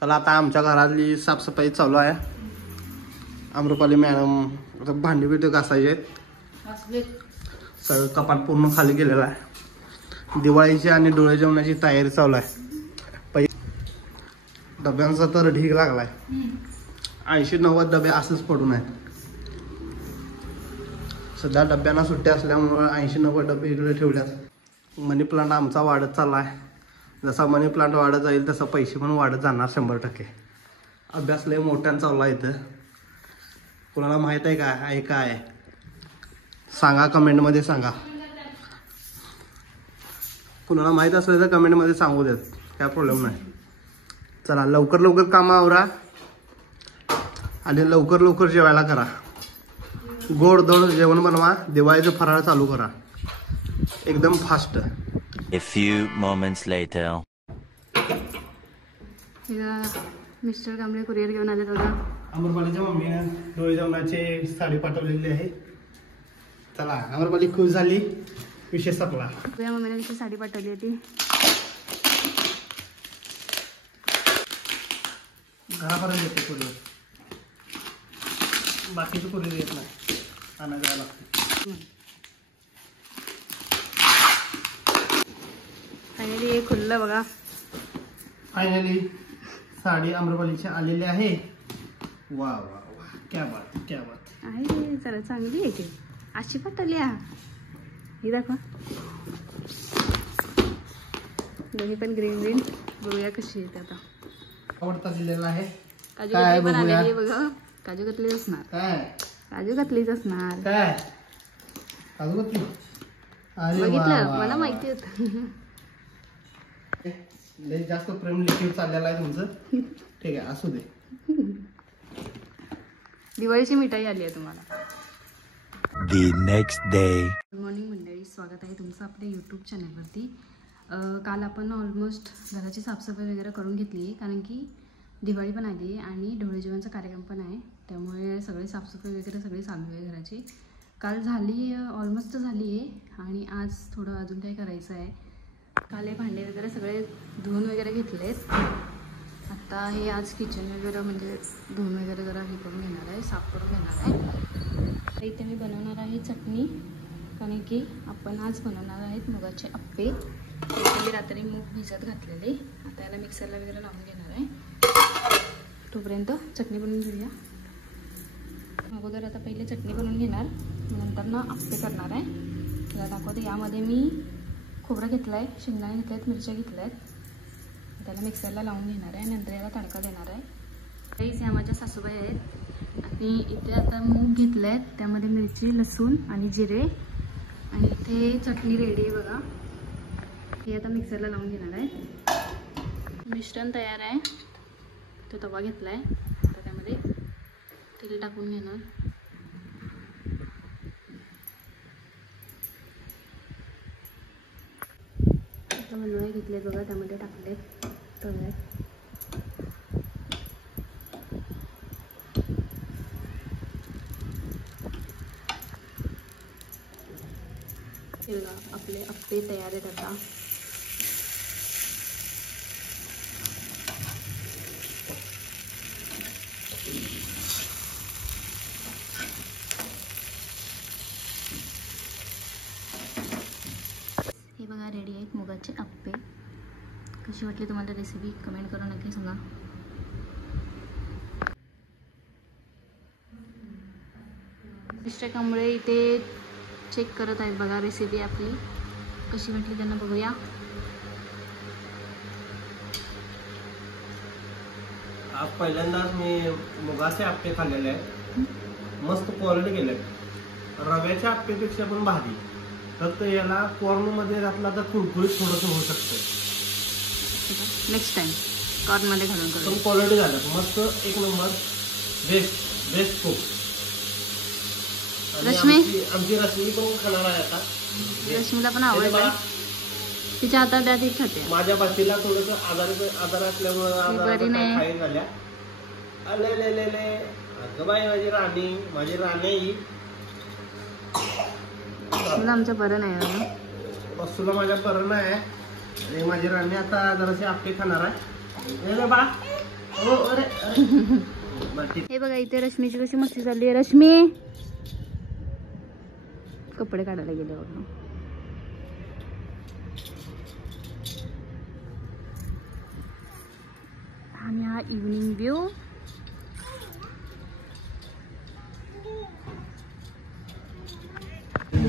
चला आता आमच्या घरातली साफसफाई चालू आहे. अमृपाली मॅडम भांडी बिंडी घासायचे आहेत. सगळं कपाट पूर्ण खाली गेलेलं आहे. दिवाळीची आणि डोळे जेवणाची तयारी चालू आहे. डब्यांचा तर ढीग लागलाय. 80-90 डबे असंच पडून आहेत. सध्या डब्यांना सुट्ट्या असल्यामुळे 80-90 डबे इकडे ठेवल्यात. मनी प्लांट आमचा वाढत चालला आहे. जसा मनी प्लांट वाढत जाईल तसा पैसे पण वाढत जाणार 100%. अभ्यास लय मोठ्यानं चालला इथं. कुणाला माहीत आहे काय काय सांगा, कमेंटमध्ये सांगा. कुणाला माहीत असलं तर कमेंटमध्ये सांगू देत, काय प्रॉब्लेम नाही. चला लवकर कामं आवरा आणि लवकर जेवायला करा. गोड धोड जेवण बनवा. दिवाळीचं फराळ चालू करा एकदम fast. A few moments later. Mister Kamble courier घेऊन आले बघा. अमरपालीच्या मम्मीने डोळे जेवणाची साडी पाठवलेली आहे. चला अमरपाली खुश झाली, विषय संपला. मम्मीने तिची साडी पाठवली होती. घरापर्यंत येते कुरिअर, बाकीचं कुरिअर येत नाही, आणायला जायला लागतं. फायनली हे खुललं बघा. फायनली साडी अमरपालीची आलेली आहे. वा वा वा, क्या बात क्या बात आहे. जरा चांगली आहे की अशी पाठवली. ही दाखवा. दोन्ही पण ग्रीन. बघूया कशी येते आता. आवडता दिलेला आहे. काजू कतली पण आलेली आहे बघा. काजू कतलीच असणार. काय काजू कतलीच असणार. काय काजू कतली? बघितलं, मला माहिती होतं. लय जास्त प्रेम लिक्विड चाललेला आहे तुमचं. ठीक आहे, असू दे. दिवाळीची मिठाई आली आहे तुम्हाला. The next day. Good morning मंडळी, स्वागत आहे तुमचं आपल्या यूट्यूब चॅनलवरती. काल आपण ऑलमोस्ट घराची साफसफाई वगैरे करून घेतली आहे, कारण की दिवाळी पण आली आहे आणि ढोळे जेवणचा कार्यक्रम पण आहे. त्यामुळे सगळी साफसफाई वगैरे सगळी चालू आहे घराची. काल झाली, ऑलमोस्ट झाली आहे आणि आज थोडं अजून काही करायचं आहे. काल हे भांडे वगैरे सगळे धुवून वगैरे घेतलेत. आत्ता हे आज किचन वगैरे म्हणजे धुवून वगैरे जरा हे करून घेणार आहे, साफ करून घेणार आहे. इथे मी बनवणार आहे चटणी, कारण की आपण आज बनवणार आहेत मुगाचे अप्पे. मी रात्री मूग भिजत घातलेले. आता याला मिक्सरला वगैरे लावून घेणार आहे. तोपर्यंत चटणी बनवून घेऊया. अगोदर आता पहिले चटणी बनवून घेणार, नंतर ना अप्पे करणार आहे. त्याला दाखवते. यामध्ये मी खोबरं घेतलं आहे, शेंगदाणे घेतले आहेत, मिरच्या घेतल्या आहेत. त्याला मिक्सरला लावून घेणार आहे, नंतर याला तडका देणार आहे. काहीच या माझ्या सासूबाई आहेत आणि इथे आता मूग घेतले आहेत, त्यामध्ये मिरची, लसूण आणि जिरे आणि इथे चटणी रेडी आहे बघा. हे आता मिक्सरला लावून घेणार आहे. मिश्रण तयार आहे. तो तवा घेतला आहे. आता त्यामध्ये तेल टाकून घेणार. आता मनोळे घेतले बघा, त्यामध्ये टाकले तव्यात. हे बघा आपले अप्पे तयार आहेत आता. हे बघा रेडी आहेत मुगाचे अप्पे. कशी वाटली तुम्हाला रेसिपी कमेंट करून नक्की सांगा. मिस्टर कांबळे इथे चेक करत आहेत बघा रेसिपी आपली. कशी वाटली त्यांना बघूया. आज पहिल्यांदाच मी मुगाचे आप्पे खाल्लेले आहेत. मस्त क्वालिटी केले. रव्याच्या आप्पेपेक्षा पण भारी. फक्त याला कॉर्नमध्ये घातला तर कुरकुरीत थोडंसं होऊ शकतं. नेक्स्ट टाइम कॉर्नमध्ये घालून करू. पण क्वालिटी झालं मस्त, एक नंबर. बेस्ट खूप. रश्मी, आमची रश्मी पण खाणार आहे आता. रश्मीला पण आवडलं. तिच्या हातात द्या, ती खाते. माझ्या बातीला थोडंसं आजार असल्यामुळे खाई झाल्या. अगं बाई माझी राणी तुला आमच्या बरं नाही. वस्तूला माझ्या बरं नाही आणि माझी राणी आता जरासे आप्पे खाणार आहे. बा हे बघा इथे रश्मीची कशी मस्ती चालली आहे. रश्मी कपडे काढायला गेले बघा. आणि हा इव्हनिंग व्ह्यू.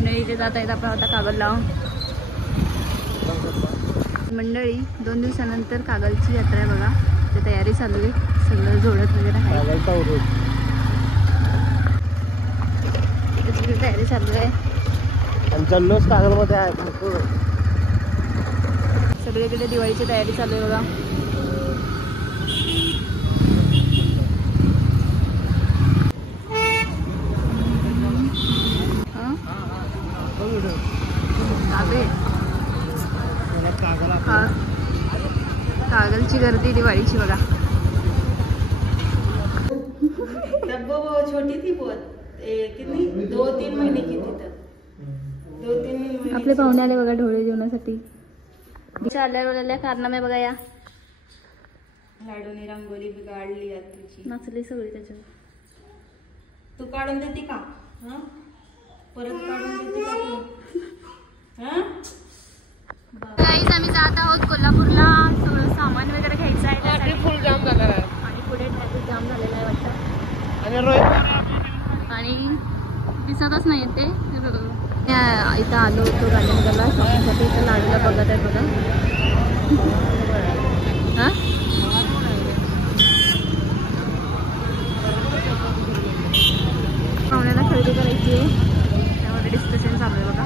इथे जात आहेत आपण आता कागद लावून. मंडळी 2 दिवसानंतर कागलची यात्रा आहे बघा. ते तयारी चालू आहे. सगळं जोडत वगैरे आहे. तयारी चालू आहे. जल्लोष कागलमध्ये आहे. सगळीकडे दिवाळीची तयारी चालू आहे बघा. कागलची गर्दी दिवाळीची बघा. छोटी थी बहुत कितनी 2-3 महीने की थी तब. 2-3 महीने. आपले पाहुणे आले बघा ढोळे जेवणासाठी. चालल्या कारनामे बघा. या लाडूने रंगोली बिघाडली यात्रेची. नाचली सगळी त्याच्यावर. तू काढून देते का? परत काढून देते का तू? गाईज आम्ही जात आहोत कोल्हापूरला. सगळं सामान वगैरे घ्यायचं आहे. फुल जाम झालेला आहे. आणि पुढे ट्रॅफिक जाम झालेला आहे वाटतं. आणि दिसतच नाही ते. इथं आलो होतो गांधीनगरला शॉपिंगसाठी. इथं लाडूला बघत आहे बघा. हां पाहुण्याला खरेदी करायची आहे. त्यामध्ये डिस्कशन चालू आहे बघा.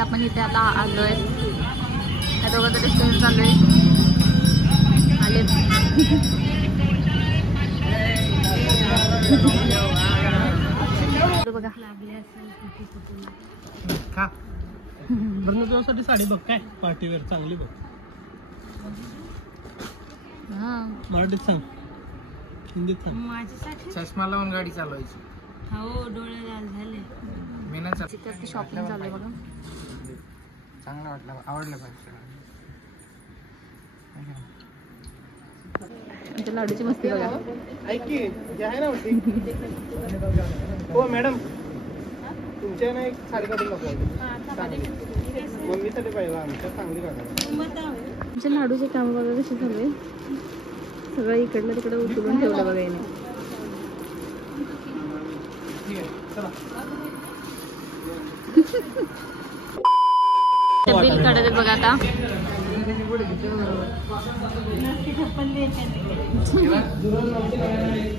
आपण इथे आता आलो आहे. त्या दोघांचं डिस्कशन चालू आहे. आले बघा. का बरं तुझ्यासाठी साडी बघ. काय पार्टीवेअर चांगली बघ. मराठीत सांग, हिंदीत सांग. चष्मा लावून गाडी चालवायची. हो डोळे लाल झाले. तिथे शॉपिंग चालू आहे बघा. चांगलं वाटलं, आवडलं पाहिजे. लाडूची मस्ती बघा. ऐक की जे आहे ना होती. हो मॅडम तुमच्या ना एक साडी काढून नको. मम्मीसाठी पाहिजे आमच्या चांगली काढा. आमच्या लाडूचे काम बघा कसे चालू आहे. सगळं इकडलं तिकडं उचलून ठेवलं बघा याने. बिल काढत बघा आता.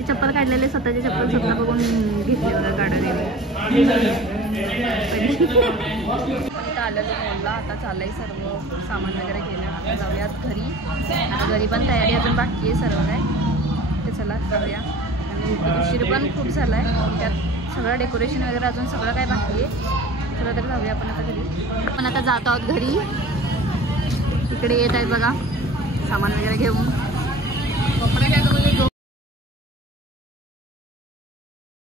चप्पल काढलेले स्वतःची चप्पल स्वतः बघून घेतली बघा गाड्याने. इथं आलेलं मॉलला. आता चाललंय सर्व सामान वगैरे केलं. आता जाऊयात घरी. आता घरी पण तयारी अजून बाकी आहे सर्व काय. ते चला जाऊया. आणि उशीर पण खूप झाला आहे. त्यात सगळं डेकोरेशन वगैरे अजून सगळं काय बाकी आहे. चला तर जाऊया आपण आता घरी. आपण आता जात आहोत घरी. इकडे येत आहेत बघा सामान वगैरे घेऊन.